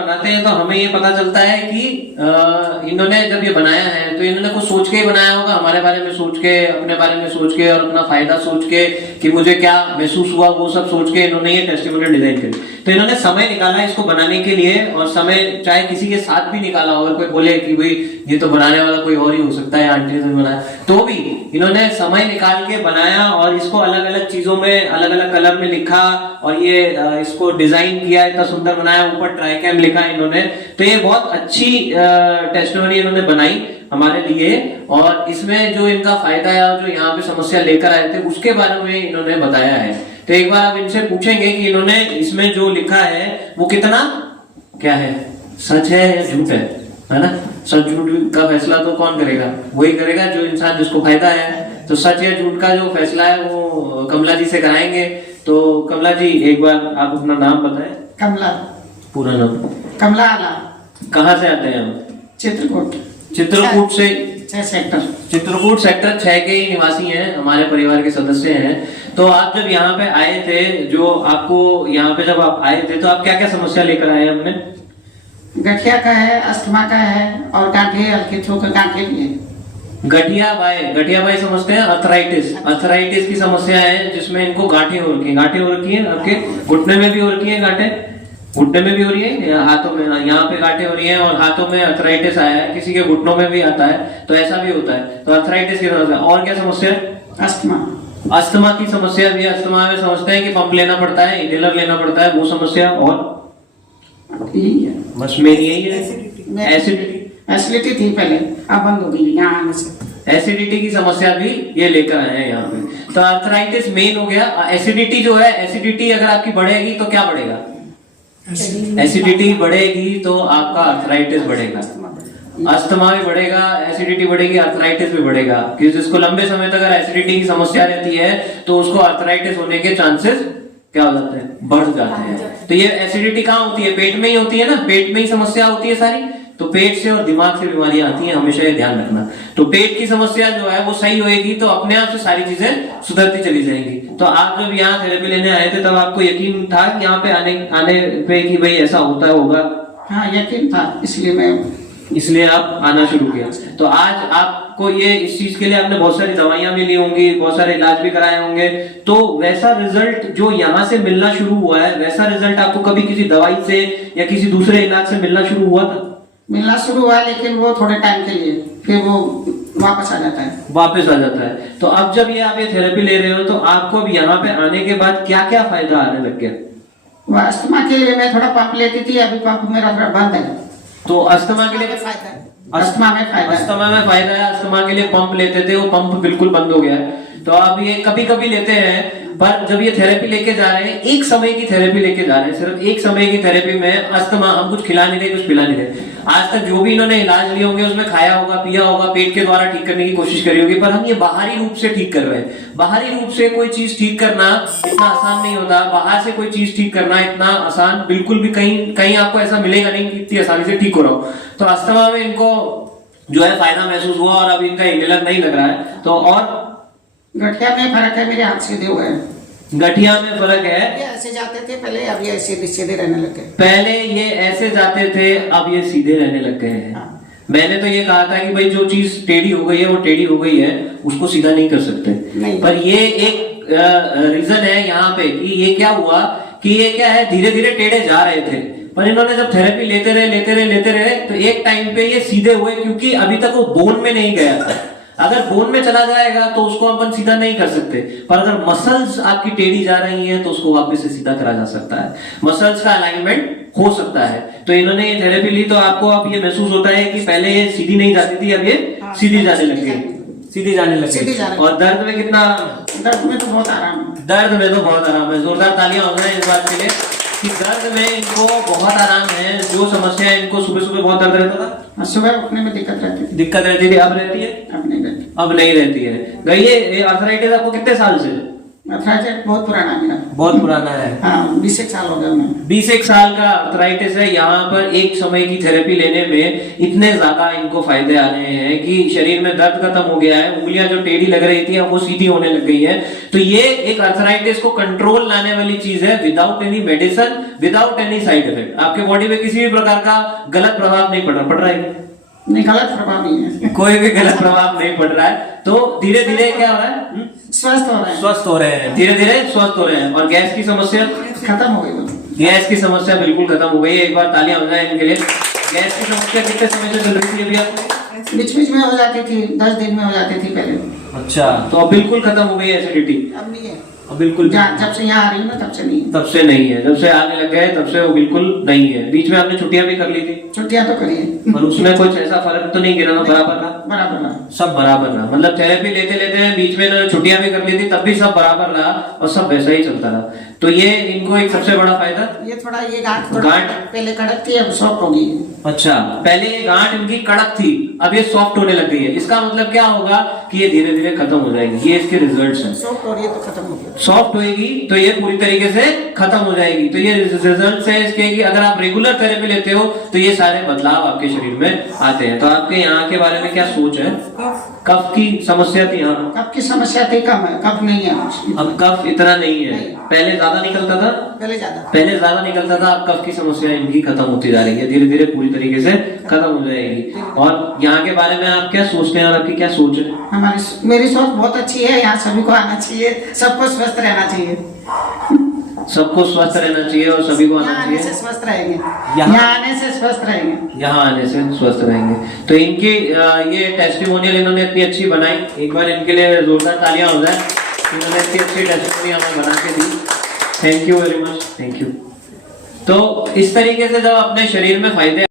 बनाते हैं तो हमें ये पता चलता है कि इन्होंने जब ये बनाया है तो इन्होंने कुछ सोच के ही बनाया होगा, हमारे बारे में सोच के, अपने बारे में सोच के और अपना फायदा सोच के कि मुझे क्या महसूस हुआ वो सब सोच के इन्होंने ये टेस्टिमोनियल डिजाइन करी। तो इन्होंने समय निकाला इसको बनाने के लिए, और समय चाहे किसी के साथ भी निकाला हो, अगर कोई बोले कि भाई ये तो बनाने वाला कोई और ही हो सकता है, आंटी ने बनाया, तो भी इन्होंने समय निकाल के बनाया और इसको अलग अलग चीजों में, अलग अलग कलर में लिखा और ये इसको डिजाइन किया, इतना सुंदर बनाया, ऊपर ट्राइकैम लिखा इन्होंने। तो ये बहुत अच्छी टेस्टिमोनी इन्होंने बनाई हमारे लिए, और इसमें जो इनका फायदा है और जो यहाँ पे समस्या लेकर आए थे उसके बारे में इन्होंने बताया है। तो एक बार आप इनसे पूछेंगे कि इन्होंने इसमें जो लिखा है वो कितना क्या है, सच है या झूठ है ना। सच झूठ का फैसला तो कौन करेगा, वही करेगा जो इंसान जिसको फायदा है। तो सच या झूठ का जो फैसला है वो कमला जी से कराएंगे। तो कमला जी एक बार आप अपना नाम बताएं। कमला, पूरा नाम? कमला आला। कहाँ से आते हैं आप? चित्रकूट। चित्रकूट से? 6 सेक्टर। चित्रकूट सेक्टर 6 के ही निवासी हैं, हमारे परिवार के सदस्य हैं। तो आप जब यहाँ पे आए थे, जो आपको यहाँ पे जब आप आए थे तो आप क्या क्या समस्या लेकर आए अपने? गठिया का है, अस्थमा का है और गांठे, हल्के थोक गांठे भी है। गठिया बाई समझते हैं, अर्थराइटिस की समस्या है जिसमें इनको गांठें हो रखी हैं, आपके घुटने में भी हो रखी है गांठें, घुटने में भी हो रही है, हाथों में, यहाँ पे गांठें हो रही हैं और हाथों में अर्थराइटिस आया है, किसी के घुटनों में भी आता है, तो ऐसा भी होता है। तो अर्थराइटिस की समस्या। और क्या समस्या है? अस्थमा की समस्या भी है। अस्थमा में समझते हैं कि पंप लेना पड़ता है, इनहेलर लेना पड़ता है, वो समस्या। और यही है बस मेरी यही है। एसिडिटी थी पहले, अब बंद हो गई यहाँ आने से। एसिडिटी की समस्या भी ये लेकर आए हैं यहाँ पे। तो अर्थराइटिस मेन हो गया। एसिडिटी जो है, एसिडिटी अगर आपकी बढ़ेगी तो क्या बढ़ेगा? एसिडिटी बढ़ेगी तो आपका अर्थराइटिस बढ़ेगा, अस्थमा भी बढ़ेगा, एसिडिटी बढ़ेगी, अर्थराइटिस भी बढ़ेगा। क्योंकि जिसको लंबे समय तक अगर एसिडिटी की समस्या रहती है तो उसको अर्थराइटिस होने के चांसेस क्या हो जाते हैं? बढ़ जाते हैं। तो ये एसिडिटी कहाँ होती है? पेट में ही होती है ना, पेट में ही समस्या होती है सारी। तो पेट से और दिमाग से बीमारियां आती हैं, हमेशा ये ध्यान रखना। तो पेट की समस्या जो है वो सही होएगी तो अपने आप से सारी चीजें सुधरती चली जाएंगी। तो आप जब यहाँ थेरेपी लेने आए थे तब आपको यकीन था कि यहाँ पे आने पे कि भाई ऐसा होता होगा? हाँ, यकीन था, इसलिए आप आना शुरू किया। तो आज आपको ये इस चीज के लिए आपने बहुत सारी दवाइयां भी ली होंगी, बहुत सारे इलाज भी कराए होंगे, तो वैसा रिजल्ट जो यहाँ से मिलना शुरू हुआ है, वैसा रिजल्ट आपको कभी किसी दवाई से या किसी दूसरे इलाज से मिलना शुरू हुआ था? मिलना शुरू हुआ, लेकिन वो थोड़े टाइम के लिए, फिर वो वापस आ जाता है। तो अब जब ये आप ये थेरेपी ले रहे हो तो आपको अब यहाँ पे आने के बाद क्या क्या फायदा आने लग गया? वो अस्थमा के लिए मैं थोड़ा पंप लेती थी, अभी पंप मेरा थोड़ा बंद है। तो अस्थमा के लिए फायदा है, अस्थमा में फायदा है। अस्थमा के लिए पंप लेते थे, वो पंप बिल्कुल बंद हो गया है। तो आप ये कभी कभी लेते हैं, पर जब ये थेरेपी लेके जा रहे हैं, एक समय की थेरेपी लेके जा रहे हैं, सिर्फ एक समय की थेरेपी में अस्थमा, हम कुछ खिला नहीं रहे, कुछ पिला नहीं रहे। आज तक जो भी इन्होंने इलाज लिए होंगे उसमें खाया होगा, पिया होगा, पेट के द्वारा ठीक करने की कोशिश करी होगी, पर हम ये बाहरी रूप से ठीक कर रहे हैं। बाहरी रूप से कोई चीज ठीक करना इतना आसान नहीं होता। बाहर से कोई चीज ठीक करना इतना आसान बिल्कुल भी कहीं आपको ऐसा मिलेगा नहीं कि इतनी आसानी से ठीक हो रहा हो। तो अस्थमा में इनको जो है फायदा महसूस हुआ और अब इनका इनहेलर नहीं लग रहा है। तो और गठिया में फर्क है, मेरे हाथ सीधे हुए हैं। गठिया में फर्क है, ऐसे जाते थे पहले, अब ये ऐसे सीधे रहने लगे। पहले ये ऐसे जाते थे, अब ये सीधे रहने लग गए हैं। हाँ। मैंने तो ये कहा था कि भाई जो चीज टेढ़ी हो गई है वो टेढ़ी हो गई है, उसको सीधा नहीं कर सकते नहीं। पर ये एक रीजन है यहाँ पे कि ये क्या हुआ कि ये क्या है, धीरे धीरे टेढ़े जा रहे थे, पर इन्होंने जब थेरेपी लेते रहे तो एक टाइम पे ये सीधे हुए, क्योंकि अभी तक वो बोन में नहीं गया था। अगर बोन में चला जाएगा तो उसको अपन सीधा नहीं कर सकते, पर अगर मसल्स आपकी टेढ़ी जा रही हैं तो उसको वापस से सीधा करा जा सकता है, मसल्स का अलाइनमेंट हो सकता है। तो इन्होंने ये थेरेपी ली तो आपको अब ये महसूस होता है कि पहले ये सीधी नहीं जाती थी, अब ये सीधी जाने लग गई। और दर्द में कितना? दर्द में तो बहुत आराम है। जोरदार तालियां हो जाए इस बात के लिए कि दर्द में इनको बहुत आराम है। जो समस्या इनको सुबह बहुत दर्द रहता था, सुबह उठने में दिक्कत रहती थी, अब रहती है? अब नहीं रहती है। गई ये अर्थराइटिस आपको कितने साल से? अर्थराइटिस बहुत पुराना है मेरा। बहुत पुराना है। हाँ, 20 साल हो गए उन्हें। 20 साल का अर्थराइटिस है। यहाँ पर एक समय की थेरेपी लेने में इतने ज्यादा इनको फायदे आ रहे हैं कि शरीर में दर्द खत्म हो गया है, उंगलियां जो टेढ़ी लग रही थी अब वो सीधी होने लग गई है। तो ये एक अर्थराइटिस को कंट्रोल लाने वाली चीज है, without any medicine, without any side effect. आपके बॉडी में किसी भी प्रकार का गलत प्रभाव नहीं पड़ रहा है। नहीं, गलत प्रभाव नहीं है। कोई भी गलत प्रभाव नहीं पड़ रहा है। तो धीरे धीरे क्या हो रहा है, स्वस्थ हो रहे हैं। स्वस्थ हो रहे हैं, धीरे धीरे स्वस्थ हो रहे हैं। और गैस की समस्या खत्म हो गई। गैस की समस्या बिल्कुल खत्म हो गई है। एक बार तालियां हो जाए इनके लिए। गैस की समस्या कितने समय से चल रही थी अभी आपको? बीच बीच में हो जाती थी, 10 दिन में हो जाती थी पहले। अच्छा, तो अब बिल्कुल खत्म हो गई है एसिडिटी? अब नहीं है। अब बिल्कुल जब से यहाँ आ रही हूँ ना तब से नहीं है। तब से नहीं है। जब से आने लग गए तब से वो बिल्कुल नहीं है। बीच में आपने छुट्टियां भी कर ली थी? छुट्टियां तो करी है। और उसमें कुछ ऐसा फर्क तो नहीं गिरा ना? बराबर रहा? बराबर रहा। सब बराबर रहा। मतलब थेरेपी लेते लेते बीच में इन्होंने छुट्टियां भी कर ली थी, तब भी सब बराबर रहा और सब वैसा ही चलता रहा। तो ये इनको एक सबसे बड़ा फायदा, ये थोड़ा ये गांठ पहले कड़क थी, अब सॉफ्ट हो गई है। अच्छा, पहले ये गांठ इनकी कड़क थी, अब ये सॉफ्ट होने लग गई है। इसका मतलब क्या होगा कि ये धीरे धीरे खत्म हो जाएगी। ये इसके रिजल्ट्स हैं। सॉफ्ट हो रही है तो खत्म हो गया। सॉफ्ट होएगी तो ये पूरी तरीके से खत्म हो जाएगी। तो ये रिजल्ट है इसके कि अगर आप रेगुलर थेरेपी लेते हो तो ये सारे बदलाव आपके शरीर में आते हैं। तो आपके यहाँ के बारे में क्या सोच है? कफ की समस्या थी यहाँ? कफ की समस्या थी, कम है, कफ नहीं है। अब कफ इतना नहीं है, पहले ज्यादा निकलता था। पहले ज्यादा निकलता था, अब कफ की समस्या इनकी खत्म होती जा रही है, धीरे धीरे पूरी तरीके से खत्म हो जाएगी। और यहाँ के बारे में आप क्या सोचते हैं और आपकी क्या सोच है? मेरी सोच बहुत अच्छी है। यहाँ सभी को आना चाहिए, सबको स्वस्थ रहना चाहिए। सबको स्वस्थ रहना चाहिए और सभी को आना चाहिए। स्वस्थ रहेंगे, यहाँ आने से स्वस्थ रहेंगे, यहाँ आने से स्वस्थ रहेंगे। तो इनकी ये टेस्टिमोनियल इन्होंने इतनी अच्छी बनाई, एक बार इनके लिए जोरदार तालियां हो जाए। इन्होंने इतनी अच्छी टेस्टिमोनी हमें बना के दी। Thank you very much, thank you. तो इस तरीके से जब अपने शरीर में फायदे